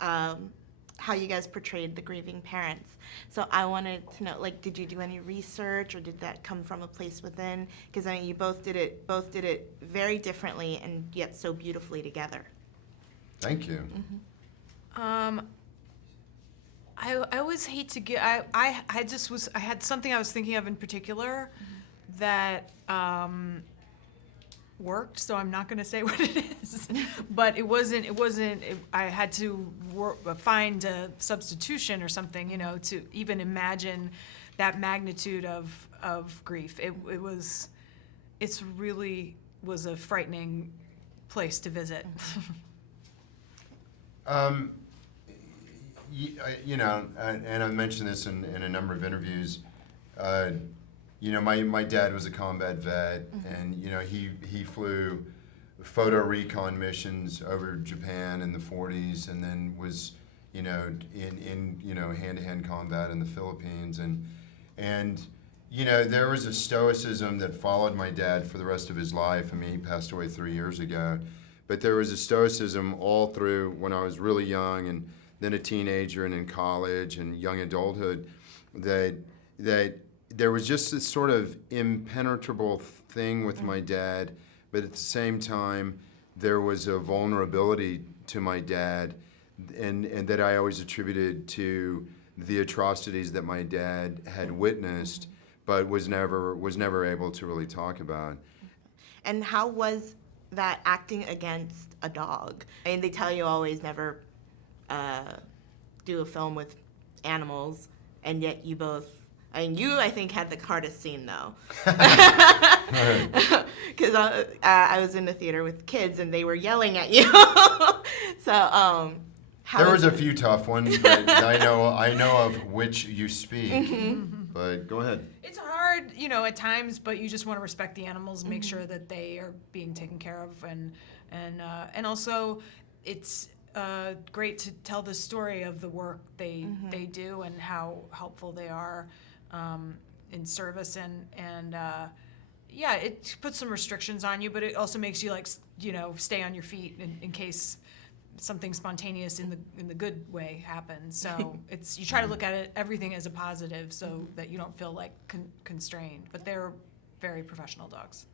how you guys portrayed the grieving parents. So I wanted to know, like, did you do any research, or did that come from a place within? Because I mean, you both did it very differently and yet so beautifully together. Thank you. I always hate to get. I had something I was thinking of in particular that worked. So I'm not going to say what it is, but it wasn't. I had to find a substitution or something, to even imagine that magnitude of grief. It's really was a frightening place to visit. And I've mentioned this in a number of interviews. My dad was a combat vet, and he flew photo recon missions over Japan in the 40s, and then was in hand-to-hand combat in the Philippines, and there was a stoicism that followed my dad for the rest of his life. I mean, he passed away 3 years ago, but there was a stoicism all through when I was really young, and then a teenager, and in college and young adulthood, that there was just this sort of impenetrable thing with my dad, but at the same time, there was a vulnerability to my dad, and that I always attributed to the atrocities that my dad had witnessed, but was never able to really talk about. And how was that acting against a dog? I mean, they tell you always never do a film with animals, and yet you both. I mean, you, I think, had the hardest scene, though. Because I was in the theater with kids, and they were yelling at you. So, there was a few tough ones, but I know of which you speak. But go ahead. It's hard, at times, but you just want to respect the animals and make sure that they are being taken care of, and also it's great to tell the story of the work they do and how helpful they are in service, and it puts some restrictions on you, but it also makes you stay on your feet in case something spontaneous in the good way happens. So you try to look at everything as a positive, so that you don't feel like constrained. But they're very professional dogs.